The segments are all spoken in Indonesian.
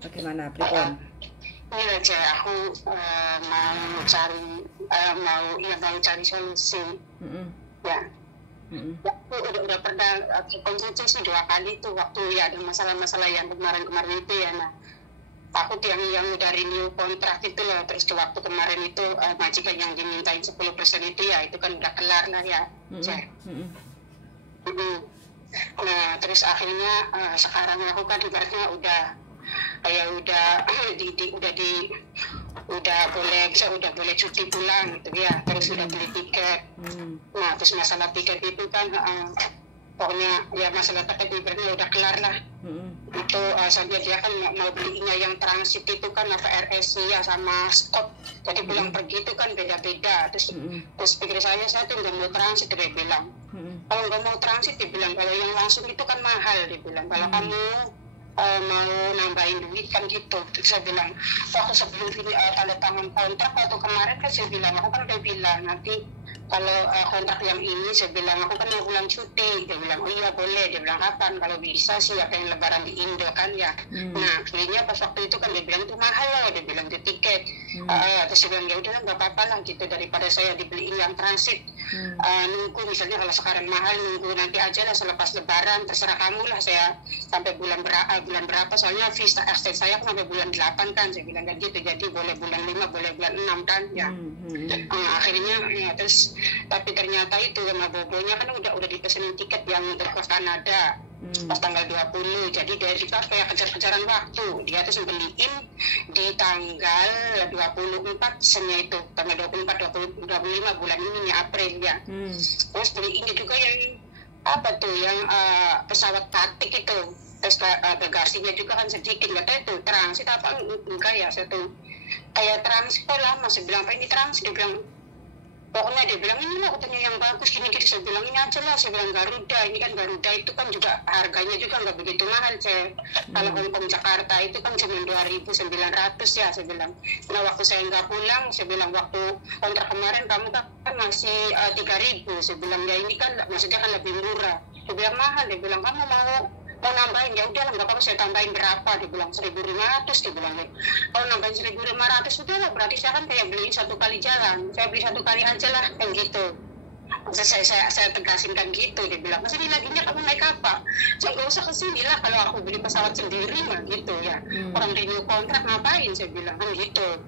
Bagaimana, Pripun? Ini aja aku mau cari solusi. Ya. Aku udah pernah konsultasi sih 2 kali tuh waktu ya ada masalah-masalah yang kemarin itu ya. Nah, takut yang udah renew kontrak itu loh. Terus ke waktu kemarin itu majikan yang dimintain 10% itu ya itu kan udah kelar lah ya. Nah, terus akhirnya sekarang aku kan ibaratnya udah boleh cuti pulang gitu ya, terus udah beli tiket. Nah, terus masalah tiket itu kan pokoknya ya masalah tiket ibaratnya udah kelar lah. Itu soalnya dia kan mau belinya yang transit itu kan RS ya sama stop, jadi pulang pergi itu kan beda-beda. Terus pikir saya tuh nggak mau transit, dia bilang kalau nggak mau transit, dia bilang kalau yang langsung itu kan mahal, dia bilang kalau kamu mau nambahin duit kan gitu. Terus saya bilang waktu sebelum ini tanda tangan kontrak waktu kemarin kan saya bilang aku kan udah bilang nanti kalau kontrak yang ini saya bilang aku kan mau pulang cuti. Dia bilang oh iya boleh. Dia bilang kapan, kalau bisa sih ya pengen lebaran di Indo kan ya. Nah akhirnya pas waktu itu kan dia bilang itu mahal loh, dia bilang itu tiket. Terus saya bilang ya udah nggak apa-apa lah gitu, daripada saya dibeliin yang transit. Nunggu misalnya kalau sekarang mahal, nunggu nanti aja lah selepas lebaran, terserah kamu lah. Saya sampai bulan berapa soalnya visa exchange saya sampai bulan 8 kan, saya bilang kan gitu, jadi boleh bulan 5 boleh bulan 6 kan ya. Akhirnya ya, terus tapi ternyata itu sama bobonya kan udah dipesenin tiket yang untuk ke Kanada pas tanggal 20, jadi dari situ kayak kejar-kejaran waktu. Dia tuh beliin di tanggal 24 senya itu tanggal 24 25 bulan ini April ya. Terus beliin juga yang apa tuh yang pesawat batik itu. Terus bagasinya juga kan sedikit, nggak tahu itu transit apa enggak ya. Saya tuh kayak transit kok lama, saya bilang apa ini transit, dia bilang pokoknya dia bilang ini lah katanya yang bagus gini gitu. Saya bilang ini aja lah, saya bilang Garuda, ini kan Garuda itu kan juga harganya juga nggak begitu mahal saya. Kalau Hongkong Jakarta itu kan cuma 2.900 ya, saya bilang. Nah waktu saya nggak pulang, saya bilang waktu kontrak kemarin kamu kan masih 3.000, saya bilang ya ini kan maksudnya kan lebih murah. Dia bilang mahal, dia bilang kamu mau nambahin, ya udah lah nggak apa-apa saya tambahin berapa, dia bilang 1.500, dia bilang kalau nambahin 1.500 udah lah berarti saya kan kayak beliin 1 kali jalan, saya beli 1 kali aja lah kayak gitu. Saya tegasin kan gitu, dia bilang masa laginya kamu naik apa, saya nggak usah kesini lah kalau aku beli pesawat sendiri mah gitu ya. Orang renew kontrak ngapain, saya bilang kan gitu.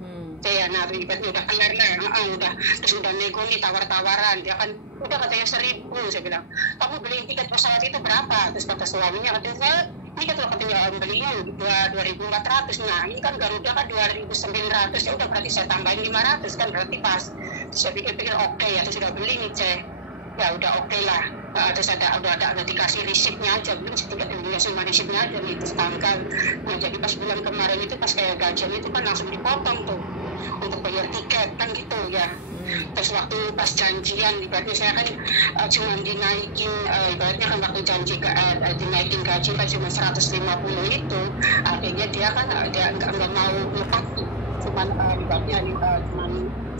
Saya ribetnya udah kelar lah, udah terus udah nego nih tawar-tawaran, dia kan udah katanya 1.000, saya bilang kamu beli tiket pesawat itu berapa, terus kata suaminya katanya saya ini katanya belinya 2.400, nah ini kan Garuda kan 2.900, ya udah berarti saya tambahin 500 kan berarti pas. Terus saya pikir oke ya, terus sudah beli nih cek ya udah oke lah. Terus udah dikasih resipnya aja, belum setingkat beli semua resipnya aja nih, terus tanggal. Nah jadi pas bulan kemarin itu pas kayak gajian itu kan langsung dipotong tuh untuk bayar tiket kan gitu ya. Terus waktu pas janjian ibaratnya saya kan cuma dinaikin ibaratnya kan waktu janji dinaikin gaji kan cuma 150 itu, akhirnya dia kan dia nggak mau lepas tuh, cuma ibaratnya cuma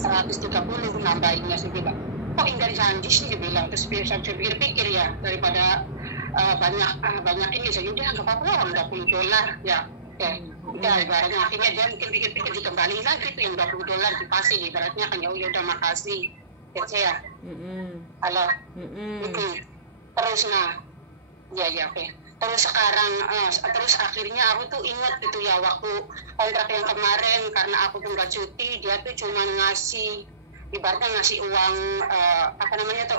130 nambahinnya. Saya bilang kok hindari janji sih, dia bilang. Terus saya pikir-pikir ya daripada banyak ini, saya udah nggak apa-apa lah $20 ya. Udah ibaratnya akhirnya dia pikir-pikir dikembaliin lagi tuh yang $20 dipasih, ibaratnya kan ya udah makasih ya saya. Halo. Terus nah ya oke. Terus sekarang terus akhirnya aku tuh ingat gitu ya waktu kontrak yang kemarin, karena aku tuh nggak cuti, dia tuh cuma ngasih ibaratnya ngasih uang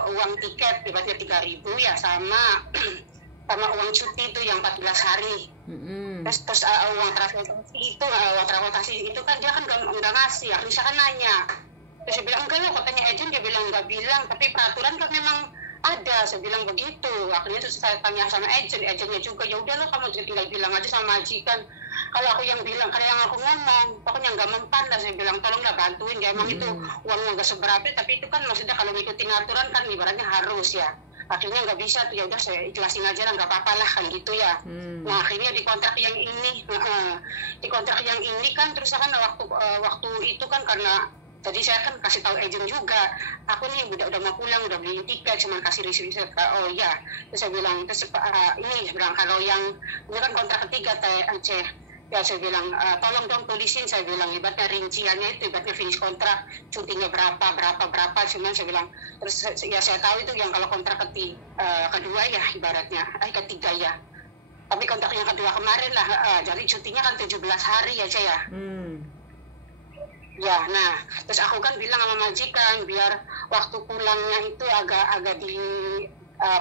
uang tiket ibaratnya 3.000 ya sama uang cuti itu yang 14 hari. Terus uang transportasi itu kan dia kan nggak ngasih ya, misalkan nanya. Terus saya bilang enggak loh, katanya agent, dia bilang nggak bilang, tapi peraturan kan memang ada, saya bilang begitu. Akhirnya terus saya tanya sama agentnya juga, ya udah lo kamu tinggal bilang aja sama majikan. Kalau aku yang bilang, kalau yang aku ngomong, pokoknya nggak mempan lah, saya bilang tolonglah bantuin ya, emang itu uangnya nggak seberapa, tapi itu kan maksudnya kalau ngikutin aturan kan ibaratnya harus ya. Akhirnya nggak bisa tuh, ya udah saya ikhlasin aja lah, nggak apa-apa lah kan gitu ya. Nah akhirnya di kontrak yang ini kan terus kan waktu itu kan karena jadi saya kan kasih tahu agent juga, aku nih udah mau pulang, udah beli tiket, cuma kasih riset. Oh iya, terus saya bilang terus ini bilang kalau yang ini kan kontrak ketiga teh Aceh, Ya saya bilang, tolong dong tulisin, saya bilang, ibaratnya rinciannya itu, ibaratnya finish kontrak, cutinya berapa, cuman saya bilang, terus ya saya tahu itu yang kalau kontrak kedua ya, ibaratnya, ketiga ya. Tapi kontrak yang kedua kemarin lah, jadi cutinya kan 17 hari ya, saya. Ya, nah, terus aku kan bilang sama majikan, biar waktu pulangnya itu agak di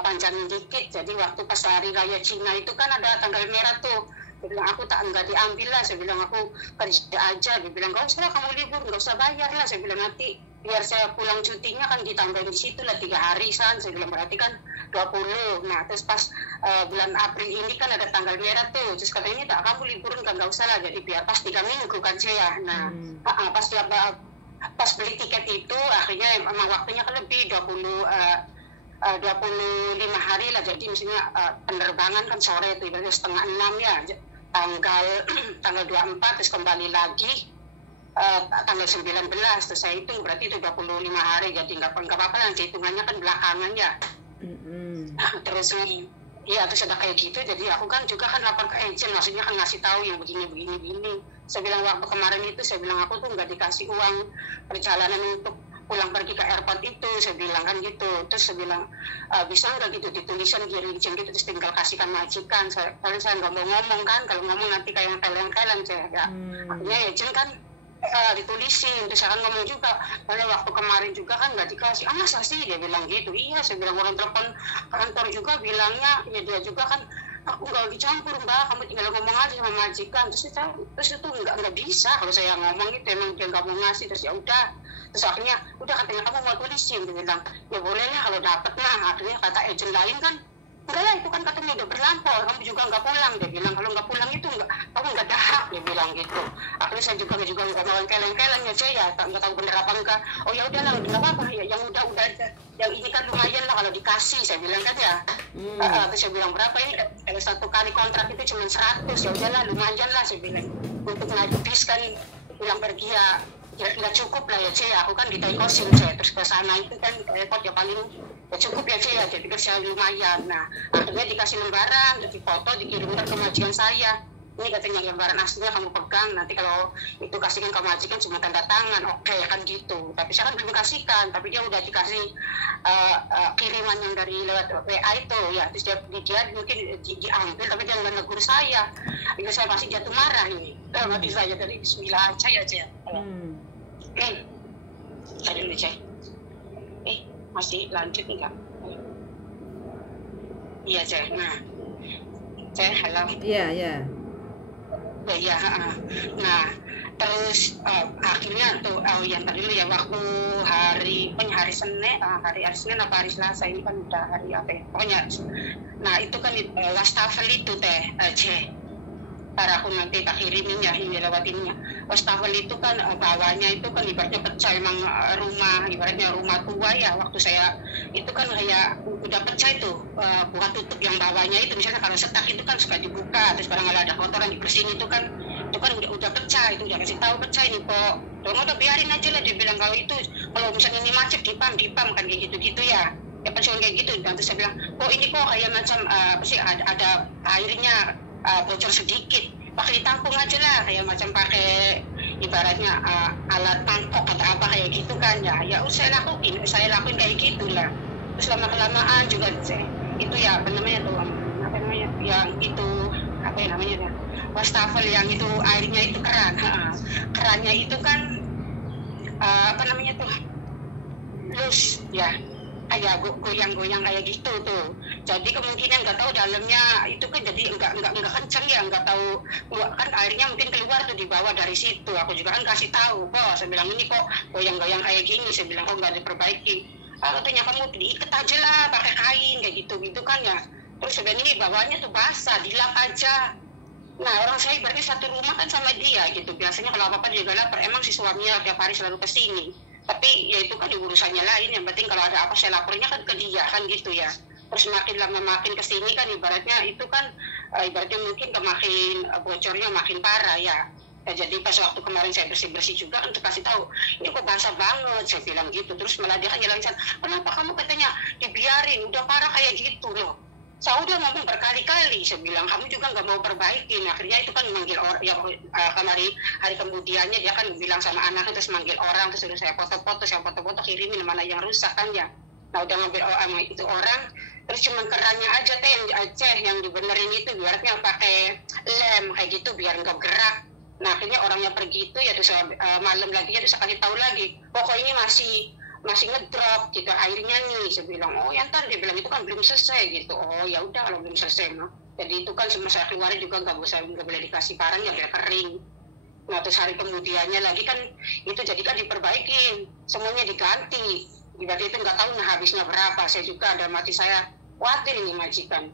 panjangin dikit, jadi waktu pas hari raya Cina itu kan ada tanggal merah tuh. Dia bilang, aku nggak diambil lah, saya bilang aku kerja aja. Dia bilang, nggak usah kamu libur, nggak usah bayar lah, saya bilang nanti biar saya pulang cutinya kan ditambahin di situ lah 3 hari san, saya bilang berarti kan 20. Nah terus pas bulan April ini kan ada tanggal merah tuh, terus katanya tak kamu libur nggak usah lah, jadi biar pas 3 minggu kan saya. Nah pas beli tiket itu akhirnya emang waktunya kan lebih 25 hari lah, jadi misalnya penerbangan kan sore itu ibaratnya 5:30 ya, tanggal 24 terus kembali lagi tanggal 19, terus saya hitung berarti itu 25 hari, jadi nggak apa-apa lah, hitungannya kan belakangan ya. Terus ya terus ada kayak gitu, jadi aku kan juga kan lapor ke agent, maksudnya kan ngasih tahu yang begini. Saya bilang waktu kemarin itu, saya bilang aku tuh nggak dikasih uang perjalanan untuk pulang pergi ke airport itu, saya bilang kan gitu. Terus saya bilang, bisa nggak gitu ditulisan rincian gitu, terus tinggal kasihkan majikan. Kalau saya nggak mau ngomong kan, kalau ngomong nanti kayak kalian saya ya. Akhirnya agent kan ditulisin, terus saya kan ngomong juga, karena waktu kemarin juga kan nggak dikasih. Masa sih, dia bilang gitu. Iya, saya bilang orang telepon kantor juga bilangnya, ya dia juga kan, aku nggak dicampur mbak, kamu tinggal ngomong aja sama majikan. Terus itu nggak bisa kalau saya ngomong itu, emang dia nggak mau ngasih. Terus ya udah, terus akhirnya udah katanya kamu mau tulisin, dia bilang ya boleh lah kalau dapat. Nah akhirnya kata agent lain kan, enggak lah itu kan katanya udah berlampau, kamu juga nggak pulang. Dia bilang kalau nggak pulang itu kamu nggak ada hak, dia bilang gitu. Akhirnya saya juga nggak mau keleng-keleng ya, saya nggak tahu bener apa enggak. Oh ya udahlah, nggak apa-apa ya, yang udah aja, yang ini kan lumayan lah kalau dikasih, saya bilang kan ya. Terus saya bilang berapa ini, kalau 1 kali kontrak itu cuma 100, ya udahlah lumayan lah, saya bilang untuk ngabis kan pulang pergi ya nggak cukup lah ya saya, aku kan ditaikosin saya, terus ke sana itu kan repot ya, paling ya cukup ya saya, jadi saya lumayan. Nah akhirnya dikasih lembaran, jadi foto dikirimkan ke majikan saya, ini katanya lembaran aslinya kamu pegang, nanti kalau itu kasihkan ke majikan cuma tanda tangan, oke kan gitu. Tapi saya kan belum kasihkan, tapi dia udah dikasih kiriman yang dari lewat WA itu ya, terus dia mungkin diambil, tapi dia nggak negur saya. Itu saya masih jatuh marah ini, mati saya dari bismillah aja ya. Tadi dulu cek, masih lanjut enggak? Iya cek, nah cek halo. Iya. Ya, nah terus akhirnya tuh yang tadi ya waktu hari Senin, hari Senin apa hari Selasa ini kan udah hari apa ya pokoknya. Nah itu kan wastafel itu aku nanti tak kirimin ya, ini lewatinnya. Wastafel itu kan bawahnya itu kan ibaratnya pecah, emang ibaratnya rumah tua ya. Waktu saya itu kan kayak udah pecah itu, bukan tutup yang bawahnya itu, misalnya kalau setak itu kan suka dibuka, terus barangkali ada kotoran dibersihin itu kan udah pecah, itu udah kasih tahu pecah ini kok. Dong udah biarin aja lah, dia bilang kalau misalnya ini macet dipam kan kayak gitu ya. Ya pensiun kayak gitu. Dan terus saya bilang, ini kok kayak macam ada airnya bocor sedikit, pakai ditampung aja lah, kayak macam pakai ibaratnya alat tangkok atau apa kayak gitu kan ya saya lakuin kayak gitulah. Terus lama-kelamaan juga itu ya apa namanya yang itu wastafel yang itu airnya itu kerannya itu kan lus ya, kayak goyang-goyang kayak gitu tuh. Jadi kemungkinan nggak tahu dalamnya itu kan jadi nggak kencang ya, nggak tahu kan airnya mungkin keluar tuh di bawah dari situ. Aku juga kan kasih tahu, saya bilang ini kok goyang-goyang kayak gini, saya bilang kok nggak diperbaiki. Katanya kamu diikat aja lah pakai kain kayak gitu kan ya. Terus sebenarnya ini bawahnya tuh basah, dilap aja. Nah orang saya berarti satu rumah kan sama dia gitu. Biasanya kalau apa-apa juga lapor, emang si suaminya tiap hari selalu kesini. Tapi ya itu kan urusannya lain, yang penting kalau ada apa saya lapornya kan ke dia kan gitu ya. Terus makin lama makin kesini kan ibaratnya itu kan ibaratnya mungkin makin bocornya makin parah ya. Jadi pas waktu kemarin saya bersih-bersih juga untuk kasih tahu, ini kok basah banget, saya bilang gitu. Terus malah dia kan nyalain, kenapa kamu katanya dibiarin, udah parah kayak gitu loh. Saya udah ngomong berkali-kali, saya bilang kamu juga nggak mau perbaikin. Akhirnya itu kan manggil orang, ya hari kemudiannya dia kan bilang sama anaknya, terus manggil orang, terus suruh saya foto-foto kirimin mana yang rusak kan ya. Nah udah ngambil itu orang, terus cuma kerannya aja yang dibenerin itu, biarnya pakai lem kayak gitu biar nggak gerak. Nah akhirnya orangnya pergi itu ya, terus malam lagi ya, terus saya kasih tahu lagi, pokoknya ini masih ngedrop gitu airnya nih. Saya bilang, oh ya ntar, dia bilang itu kan belum selesai gitu. Oh ya udah kalau belum selesai mah. Jadi itu kan semua saya keluarin juga nggak boleh dikasih barang ya biar kering. Nah terus hari kemudiannya lagi kan itu jadi kan diperbaikin, semuanya diganti. Ibaratnya itu nggak tahu nah habisnya berapa. Saya juga ada mati saya khawatir ini majikan.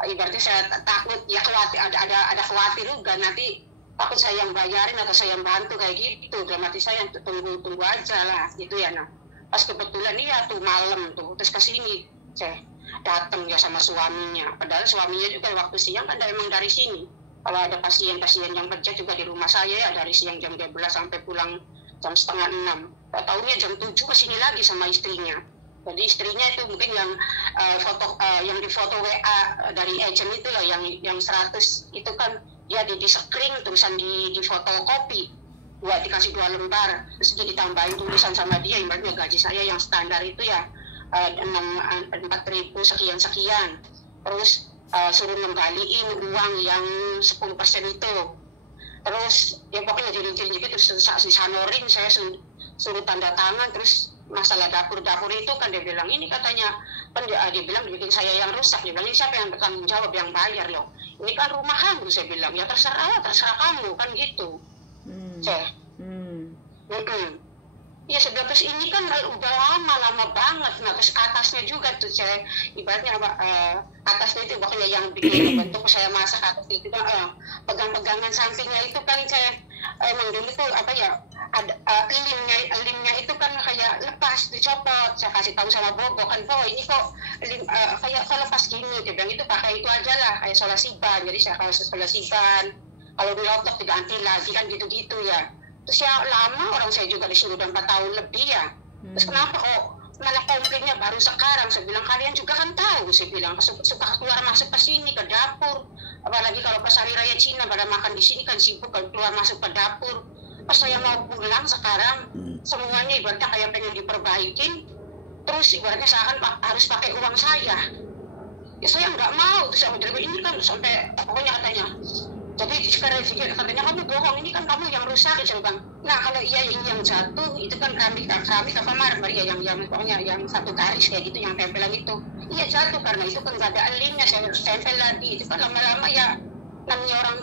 Ibaratnya saya takut ya, khawatir ada khawatir juga nanti takut saya yang bayarin atau saya yang bantu kayak gitu. Dalam hati saya tunggu aja lah gitu ya. Nah pas kebetulan iya tuh malam tuh, terus kesini saya datang ya sama suaminya, padahal suaminya juga waktu siang kan emang dari sini. Kalau ada pasien-pasien yang kerja juga di rumah saya ya, dari siang jam 12 sampai pulang jam 5:30. Tahunya jam 7 kesini lagi sama istrinya. Jadi istrinya itu mungkin yang yang di foto WA dari agent itu loh, yang 100 itu kan dia di screen tulisan di fotokopi. Dikasih 2 lembar, terus dia ditambahin tulisan sama dia, ibaratnya gaji saya yang standar itu ya 4.000 sekian, terus suruh ngembaliin uang yang 10% itu, terus ya pokoknya jadi gitu, terus disanorin saya suruh tanda tangan. Terus masalah dapur itu kan dia bilang ini katanya kan dia bilang bikin saya yang rusak. Dia bilang ini siapa yang bertanggung jawab, yang bayar loh, ini kan rumah kamu. Saya bilang ya terserah kamu kan gitu. Ya sebelah ini kan udah lama banget. Nah terus atasnya juga tuh saya ibaratnya atasnya itu pokoknya yang bikin bentuk saya masak atas itu kan pegang-pegangan sampingnya itu kan saya emang dulu tuh apa ya, ada limnya itu kan kayak lepas dicopot. Saya kasih tahu sama Bobo kan, ini kok kayak lepas gini. Dia bilang itu pakai itu aja lah kayak solasi ban. Jadi saya kalau solasi ban, kalau dilotok diganti lagi kan gitu-gitu ya. Terus ya lama, orang saya juga disuruh udah 4 tahun lebih ya. Terus kenapa kok malah komplainnya baru sekarang? Saya bilang kalian juga kan tahu, saya bilang suka keluar masuk ke sini ke dapur. Apalagi kalau pas hari raya Cina pada makan di sini kan sibuk kan keluar masuk ke dapur. Pas saya mau pulang sekarang semuanya ibaratnya kayak pengen diperbaikin. Terus ibaratnya seakan harus pakai uang saya. Ya saya nggak mau. Terus saya bilang ini kan sampai pokoknya katanya. Jadi sekarang katanya kamu bohong, ini kan kamu yang rusak. Saya bilang, nah kalau iya ini yang jatuh itu kan keramik apa marmer ya, yang pokoknya yang satu garis kayak gitu yang tempelan itu. Iya jatuh karena itu kan nggak ada elimnya, saya tempel lagi. Itu kan lama-lama ya namanya orang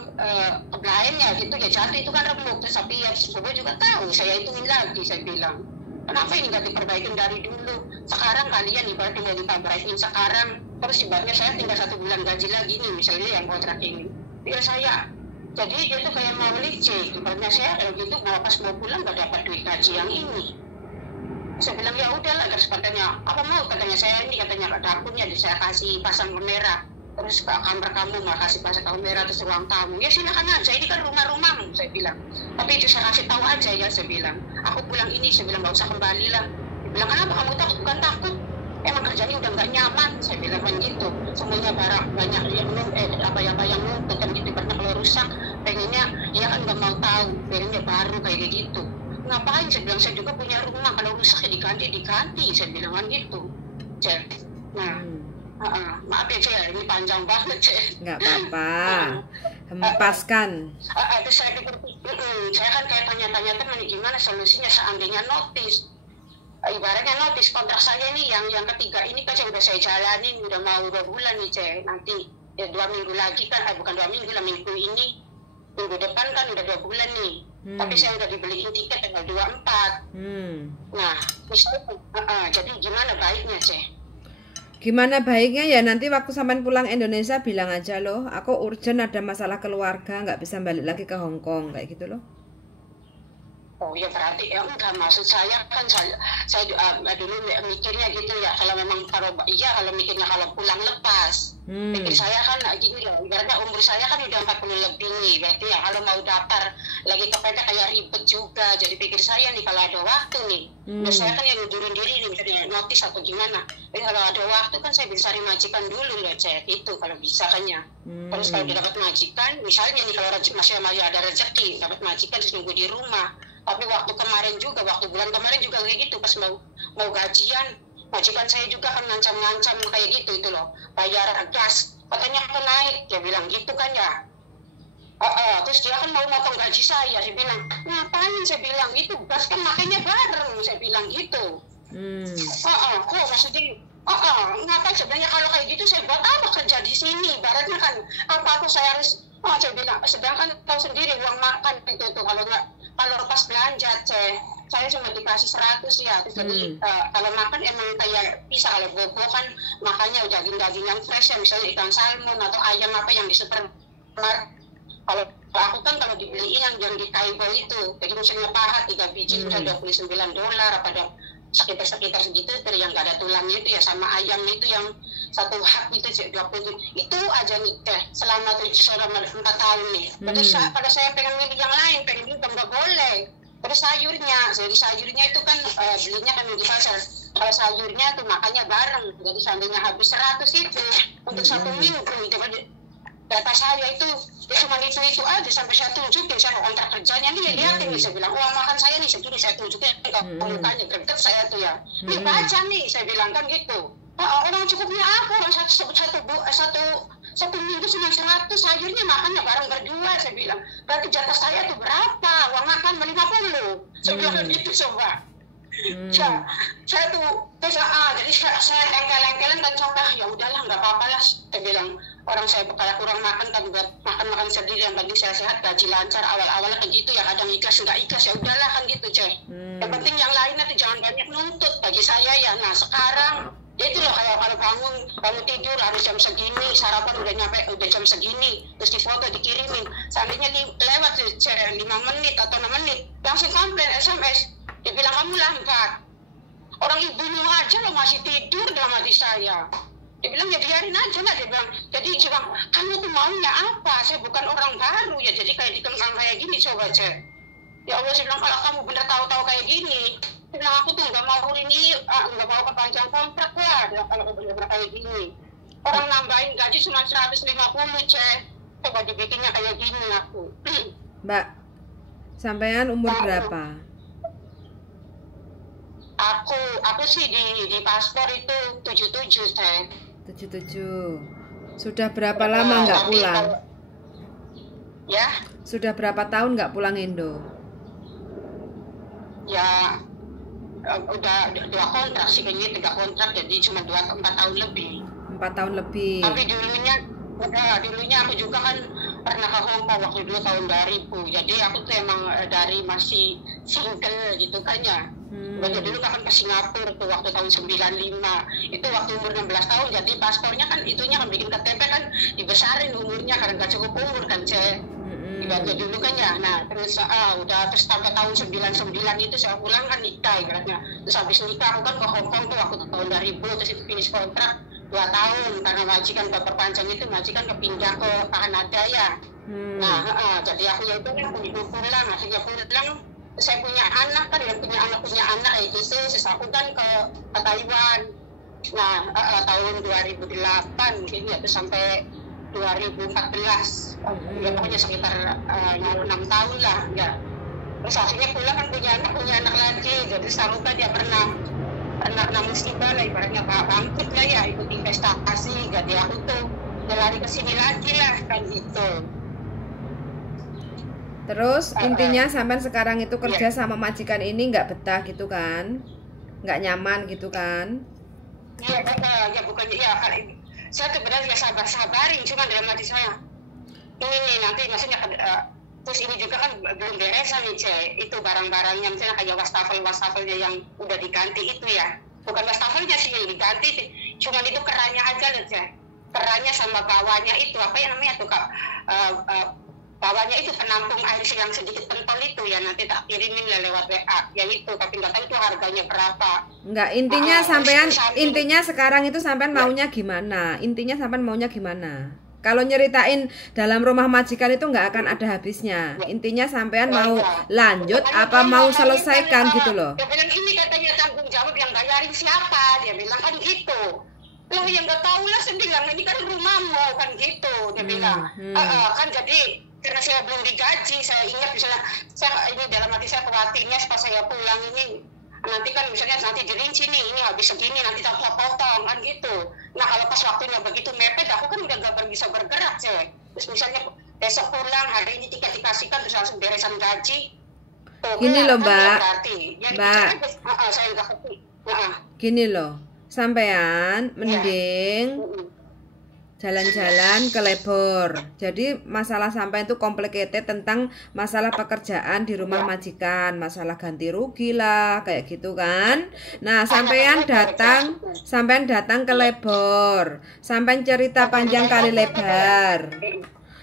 kebelain ya gitu ya, jatuh itu kan remuk. Terus tapi ya semua juga tahu, saya hitungin lagi. Saya bilang kenapa ini nggak diperbaikin dari dulu? Sekarang kalian ibaratnya mau diperbaikin sekarang, terus ibaratnya saya tinggal 1 bulan gaji lagi nih misalnya yang kontrak ini. Ya saya, jadi dia tuh kayak mau licik. Ibaratnya saya kalau gitu pas mau pulang gak dapat duit gaji yang ini. Saya bilang ya udahlah, terus katanya apa mau, katanya saya ini katanya dapurnya saya kasih pasang kamera, terus ke kamar kamu mau kasih pasang kamera, terus ruang tamu ya silakan aja, ini kan rumahmu. Saya bilang tapi itu saya kasih tahu aja ya. Saya bilang aku pulang ini, saya bilang gak usah kembali lah. Dia bilang kenapa kamu takut? Bukan takut, emang kerjanya udah nggak nyaman. Saya bilang kan gitu, semuanya barang banyak yang apa yang nuntut kan gitu. Karena kalau rusak pengennya dia kan nggak mau tahu, pengennya baru kayak gitu. Ngapain? Saya bilang saya juga punya rumah, kalau rusak ya diganti. Saya bilang kan gitu. Nah maaf ya Cek, ini panjang banget Cek. Nggak apa-apa, hempaskan. Terus saya pikir saya kan kayak tanya-tanya teman gimana solusinya seandainya notis. Ibaratnya notis kontrak saya nih yang ketiga ini kan udah saya jalanin, udah mau 2 bulan nih Cek. Nanti ya 2 minggu lagi kan, bukan 2 minggu lah, minggu ini, minggu depan kan udah 2 bulan nih. Tapi saya udah dibeliin tiket tanggal 24. Nah misalnya jadi gimana baiknya Cek? Gimana baiknya ya nanti waktu sampean pulang Indonesia bilang aja loh, aku urgent ada masalah keluarga, nggak bisa balik lagi ke Hong Kong kayak gitu loh. Oh ya berarti ya enggak, maksud saya kan saya dulu mikirnya gitu ya, kalau memang kalau mikirnya kalau pulang lepas. Pikir saya kan gini loh, ibaratnya umur saya kan udah 40 lebih nih, berarti ya kalau mau daftar lagi kepepet kayak ribet juga. Jadi pikir saya nih kalau ada waktu nih, saya kan yang ngundurin diri nih, misalnya notis atau gimana. Tapi kalau ada waktu kan saya bisa cari majikan dulu loh, saya gitu kalau bisa kan ya. Terus kalau dapat majikan, misalnya nih kalau masih ada rezeki, dapat majikan terus nunggu di rumah. Tapi waktu kemarin juga, waktu bulan kemarin juga kayak gitu, pas mau gajian, majikan saya juga kan ngancam-ngancam kayak gitu itu loh, bayar gas katanya akan naik, dia bilang gitu kan ya. Terus dia kan mau motong gaji saya bilang ngapain, saya bilang itu gas kan makanya bareng, saya bilang gitu. Kok maksudnya ngapain sebenarnya kalau kayak gitu, saya buat apa kerja di sini, baratnya kan apa aku saya harus saya bilang, sedangkan tahu sendiri uang makan itu tuh kalau pas belanja saya cuma dikasih 100 ya. Terus jadi kalau makan emang kayak bisa, kalau bobo kan makanya daging-daging yang fresh ya, misalnya ikan salmon atau ayam apa yang di supermarket. Kalau aku kan kalau dibeliin yang di Kaibo itu, jadi misalnya paha 3 biji udah $29 apa sekitar segitu, yang gak ada tulangnya itu ya, sama ayam itu yang satu hak itu 20 itu aja nih selama 4 tahun nih. Terus pada saya pengen milih yang lain, pengen milih nggak boleh. Terus sayurnya itu kan belinya kan di pasar. Kalau sayurnya tuh makanya bareng, jadi seandainya habis 100 itu untuk 1 minggu itu data saya itu cuma itu aja, sampai saya tunjukin saya kontrak kerjanya nih, lihatin nih, saya bilang uang makan saya nih segini, saya tunjukin ke mukanya greget saya tuh ya, nih baca nih, saya bilang kan gitu. Orang cukupnya apa, orang satu minggu cuma 100, sayurnya makannya bareng berdua, saya bilang berarti jatah saya tuh berapa, uang makan 50, saya bilang gitu coba. Saya tuh jadi saya lengkel-lengkelan kan contoh, ya udahlah nggak apa-apa lah, saya bilang orang saya kayak kurang makan kan buat makan sendiri, yang penting saya sehat, gaji lancar, awal-awal kan gitu ya, kadang ikhlas nggak ikhlas ya udahlah kan gitu yang penting yang lainnya tuh jangan banyak nuntut bagi saya ya. Nah sekarang ya itu loh, kayak kalau bangun tidur harus jam segini, sarapan udah jam segini, terus difoto dikirimin, seandainya lewat 5 menit atau 6 menit langsung komplain SMS, dia bilang kamu lambat, orang ibumu aja lo masih tidur dalam hati saya. Dia bilang ya biarin aja lah, dia bilang jadi coba kamu tuh maunya apa, saya bukan orang baru ya, jadi kayak dikengkang kayak gini coba ya Allah, saya bilang kalau kamu bener tahu kayak gini, saya bilang aku tuh nggak mau ini, nggak mau perpanjang kontrak lah kalau bener kayak gini, orang nambahin gaji cuma 150 coba dibikinnya kayak gini aku. Mbak, sampean umur berapa? Aku sih di paspor itu 77 77. Sudah berapa lama nggak pulang? Ya. Sudah berapa tahun nggak pulang Indo? Ya udah 2 kontrak sih kayaknya, 3 kontrak, jadi cuma 4 tahun lebih. 4 tahun lebih. Tapi dulunya aku juga kan pernah ke Hong Kong waktu dulu tahun 2000. Jadi aku tuh emang dari masih single gitu kan ya. Waktu dulu kan ke Singapura tuh waktu tahun 95. Itu waktu umur 16 tahun, jadi paspornya kan itunya kan bikin KTP kan dibesarin umurnya karena gak cukup umur kan Waktu dulu kan ya. Nah terus terus sampai tahun 99 itu saya pulang kan nikah ibaratnya. Terus habis nikah aku kan ke Hong Kong tuh waktu tahun 2000, terus itu finish kontrak 2 tahun karena majikan perpanjang itu, majikan kepindah ke Kanada ya. Nah jadi aku ya itu kan pulang, akhirnya pulang. Saya punya anak kan, yang punya anak itu terus aku kan ke Taiwan. Nah tahun 2008 mungkin ya, terus sampai 2014 ya pokoknya sekitar 6 tahun lah ya. Terus akhirnya pulang kan punya anak lagi, jadi aku kan dia pernah musibah lah ibaratnya, bangkrut lah ya, ikut investasi, jadi aku tuh lari ke sini lagi lah kan gitu. Terus intinya sampai sekarang itu kerja sama majikan ini nggak betah gitu kan, nggak nyaman gitu kan? Iya ya bukannya ya, saya tuh benar ya sabarin, cuma dalam hati saya ini nih nanti maksudnya terus ini juga kan belum beresan nih itu barang-barangnya, misalnya kayak wastafelnya yang udah diganti itu ya, bukan wastafelnya sih yang diganti, cuma itu kerannya aja loh kerannya sama bawahnya itu apa ya namanya tuh bawahnya itu penampung air yang sedikit pentol itu ya, nanti tak kirimin lah lewat WA ya itu, tapi nggak tahu itu harganya berapa. Enggak, intinya sampean intinya sekarang itu sampean maunya gimana? Intinya sampean maunya gimana? Kalau nyeritain dalam rumah majikan itu nggak akan ada habisnya. Intinya sampean mau lanjut apa mau selesaikan gitu loh. Dia bilang ini katanya tanggung jawab yang bayarin siapa? Dia bilang kan gitu. Lah yang nggak tahu lah, saya bilang ini kan rumahmu kan gitu. Dia bilang kan jadi karena saya belum digaji, saya ingat misalnya saya ini dalam hati saya khawatirnya pas saya pulang ini nanti kan misalnya nanti dirinci nih ini habis segini nanti tak potong kan gitu. Nah kalau pas waktunya begitu mepet aku kan udah gak bisa bergerak sih. Terus misalnya besok pulang hari ini tiket dikasihkan terus langsung beresan gaji. Gini loh Mbak, saya nggak ngerti. Gini loh, sampean mending jalan-jalan ke Lebor. Jadi masalah sampai itu complicated tentang masalah pekerjaan di rumah majikan, masalah ganti rugi lah kayak gitu kan. Nah, sampean datang ke Lebor. Sampean cerita panjang kali lebar.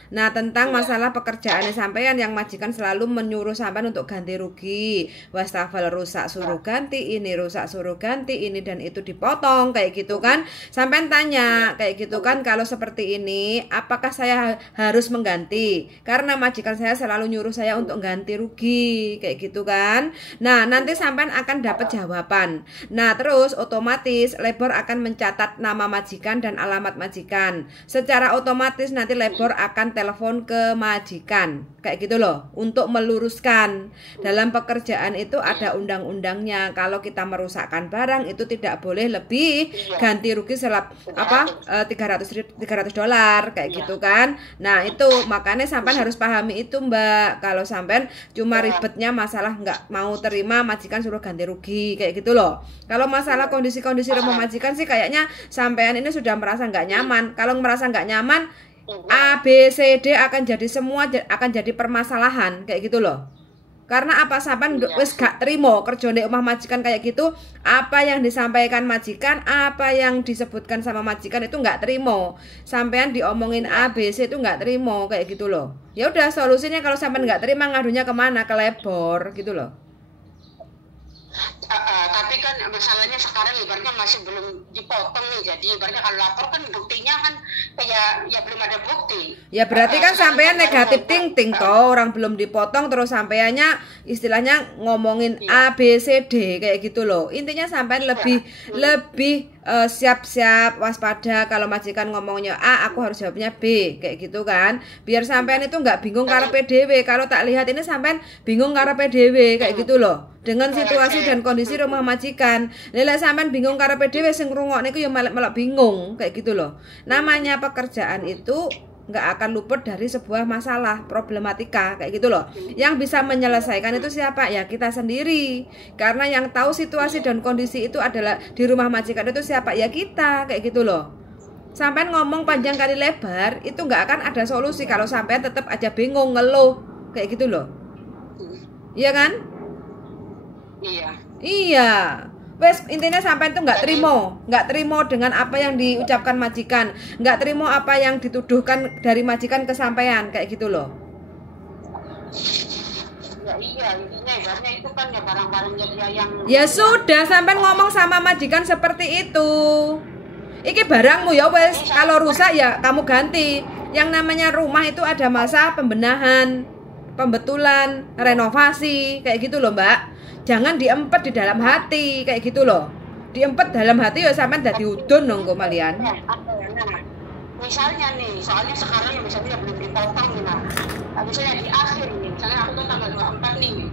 Nah, tentang masalah pekerjaan sampean yang majikan selalu menyuruh sampean untuk ganti rugi. Wastafel rusak suruh ganti ini, rusak suruh ganti ini dan itu dipotong kayak gitu kan. Sampean tanya kayak gitu kan, kalau seperti ini apakah saya harus mengganti? Karena majikan saya selalu nyuruh saya untuk ganti rugi kayak gitu kan. Nah, nanti sampean akan dapat jawaban. Nah, terus otomatis Lebor akan mencatat nama majikan dan alamat majikan. Secara otomatis nanti Lebor akan telepon ke majikan kayak gitu loh untuk meluruskan. Dalam pekerjaan itu ada undang-undangnya, kalau kita merusakkan barang itu tidak boleh lebih ganti rugi $300 kayak gitu kan. Nah itu makanya sampean harus pahami itu Mbak. Kalau sampean cuma ribetnya masalah nggak mau terima majikan suruh ganti rugi kayak gitu loh. Kalau masalah kondisi-kondisi rumah majikan sih kayaknya sampean ini sudah merasa nggak nyaman. Kalau merasa nggak nyaman, A, B, C, D akan jadi semua akan jadi permasalahan kayak gitu loh. Karena apa sampean wis gak terima kerja di rumah majikan kayak gitu, apa yang disampaikan majikan, apa yang disebutkan sama majikan itu nggak terima. Sampean diomongin A, B, C itu nggak terima kayak gitu loh. Ya udah solusinya kalau sampean nggak terima ngadunya kemana? Ke Lebor gitu loh. Tapi kan masalahnya sekarang ibaratnya masih belum dipotong nih, jadi ibaratnya kalau lapor kan buktinya kan kayak ya belum ada bukti. Ya berarti kan sampean negatif thinking toh, orang belum dipotong terus sampeannya istilahnya ngomongin A B C D kayak gitu loh. Intinya sampean lebih siap-siap waspada kalau majikan ngomongnya A, aku harus jawabnya B kayak gitu kan. Biar sampean itu nggak bingung karepe dhewe. Kalau tak lihat ini sampean bingung karepe dhewe kayak gitu loh. Dengan situasi dan kondisi rumah majikan. Lha sampean bingung karepe dhewe sing ngrungokne iku ya malah bingung kayak gitu loh. Namanya pekerjaan itu nggak akan luput dari sebuah masalah, problematika kayak gitu loh. Yang bisa menyelesaikan itu siapa? Ya kita sendiri. Karena yang tahu situasi dan kondisi itu adalah di rumah majikan itu siapa? Ya kita kayak gitu loh. Sampean ngomong panjang kali lebar itu nggak akan ada solusi kalau sampean tetap aja bingung ngeluh kayak gitu loh. Iya kan? Iya. Wes intinya sampai itu nggak terima dengan apa yang diucapkan majikan, nggak terima apa yang dituduhkan dari majikan ke sampean kayak gitu loh. Iya, intinya ibaratnya itu kan ya barang-barangnya dia yang. Ya sudah, sampean ngomong sama majikan seperti itu. Iki barangmu ya wes, kalau rusak ya kamu ganti. Yang namanya rumah itu ada masa pembenahan, pembetulan, renovasi kayak gitu loh Mbak. Jangan diempet di dalam hati kayak gitu loh. Diempet dalam hati ya sampean dadi udun dong kok malian. Misalnya nih, soalnya sekarang misalnya belum dipotong nih nah. Misalnya di akhir nih, misalnya aku kan tanggal 24 nih.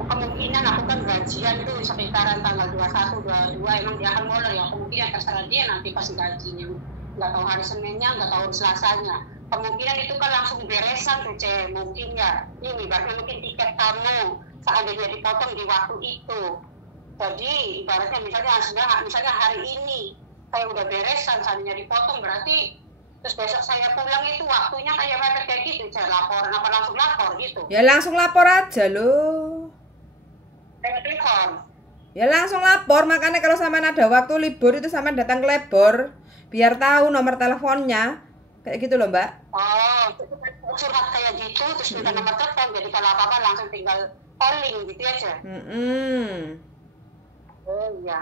Kemungkinan aku kan gajian itu sekitaran tanggal 21, 22 emang dia akan mulai ya. Kemungkinan terserah dia nanti pas gajinya. Nggak tahu hari Seninnya, nggak tahu Selasanya. Kemungkinan itu kan langsung beresan tuh cek. Mungkin ya, ini ibaratnya mungkin tiket kamu seandainya dipotong di waktu itu. Jadi ibaratnya misalnya hari ini saya udah beresan seandainya dipotong berarti terus besok saya pulang itu waktunya kayak mepet kayak gitu. Saya laporan apa langsung lapor gitu? Ya langsung lapor aja loh. Telepon. Ya langsung lapor, makanya kalau sampean ada waktu libur itu sampean datang ke Lebor biar tahu nomor teleponnya. Kayak gitu loh Mbak. Oh, curhat kayak gitu terus minta nomor telepon, jadi kalau apa-apa langsung tinggal calling gitu aja. Oh iya.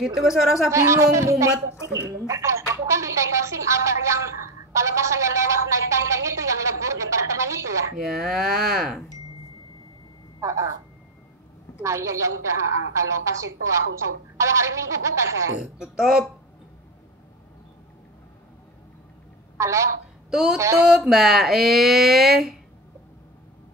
Gitu wes ora usah bingung mumet. Aku kan di takeover apa yang kalau pas saya lewat naik tangga itu yang lebur departemen itu ya. Ya. Nah ya udah, kalau pas itu aku kalau hari Minggu buka saya. Tutup. Halo. Tutup Mbak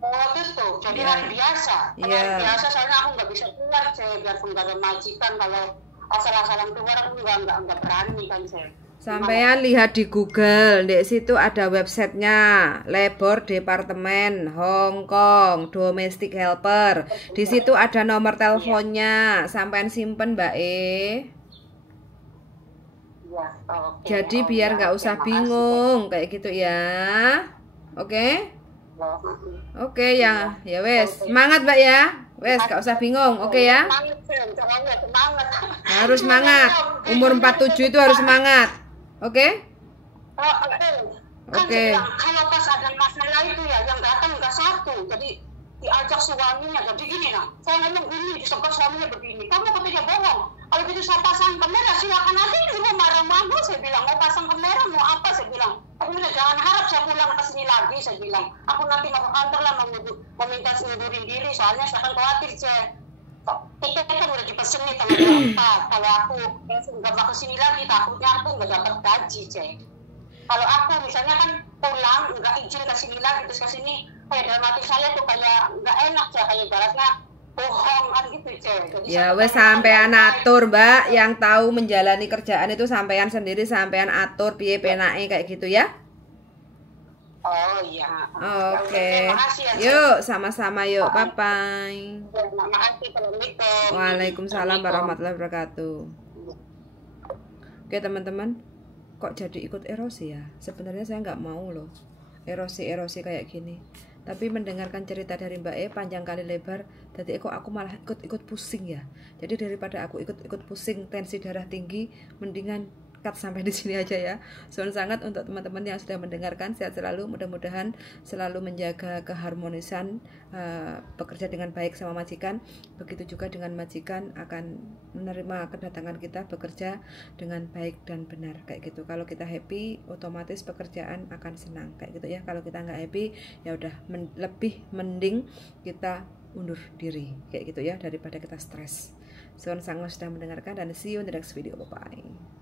Oh tutup, jadi hari biasa. Hari biasa soalnya aku nggak bisa keluar saya, biar nggak ada majikan. Kalau asal-asalan keluar aku nggak berani kan saya. Sampean lihat di Google, di situ ada websitenya, Labor Departemen Hong Kong Domestic Helper. Di situ ada nomor teleponnya, sampean simpen Mbak Ya, jadi biar nggak usah bingung kayak gitu ya. Oke? Oke ya, ya wes. Semangat Mbak ya. Wes, gak usah bingung. Oke ya? Harus semangat. Umur 47 itu harus semangat. Oke? Oke. Kalau pas ada masalah itu ya, yang datang nggak satu, jadi diajak suaminya. Jadi gini nah, saya ngomong gini, disebut suaminya begini. Kamu katanya bohong. Kalau gitu saya pasang kamera, silakan aja. Ibu marah-marah, saya bilang mau pasang kamera, mau apa? Saya bilang, aku udah jangan harap saya pulang ke sini lagi. Saya bilang, aku nanti mau ke kantor lah, meminta ngundurin diri. Soalnya saya akan khawatir saya. Tiket kan udah dipesen nih tanggal 4. Kalau aku nggak mau kesini lagi, takutnya aku nggak dapat gaji, cek. Kalau aku misalnya kan pulang, nggak izin kesini lagi, terus kesini, kayak dalam hati saya tuh kayak nggak enak, cek. Kayak ibaratnya bohong kan gitu, cek. Ya wes sampean atur Mbak, yang tahu menjalani kerjaan itu sampean sendiri, sampean atur piye penake kayak gitu ya. Oh iya. Oke. Yuk sama-sama yuk. Bye bye. Waalaikumsalam warahmatullahi wabarakatuh. Oke teman-teman, kok jadi ikut erosi ya? Sebenarnya saya nggak mau loh erosi kayak gini. Tapi mendengarkan cerita dari Mbak panjang kali lebar, jadi kok aku malah ikut pusing ya. Jadi daripada aku ikut pusing, tensi darah tinggi, mendingan sampai di sini aja ya. Soal sangat untuk teman-teman yang sudah mendengarkan, sehat selalu, mudah-mudahan selalu menjaga keharmonisan, bekerja dengan baik sama majikan, begitu juga dengan majikan akan menerima kedatangan kita bekerja dengan baik dan benar kayak gitu. Kalau kita happy, otomatis pekerjaan akan senang kayak gitu ya. Kalau kita nggak happy, ya udah lebih mending kita undur diri kayak gitu ya, daripada kita stres. Soal sangat sudah mendengarkan dan see you in the next video. Bye bye.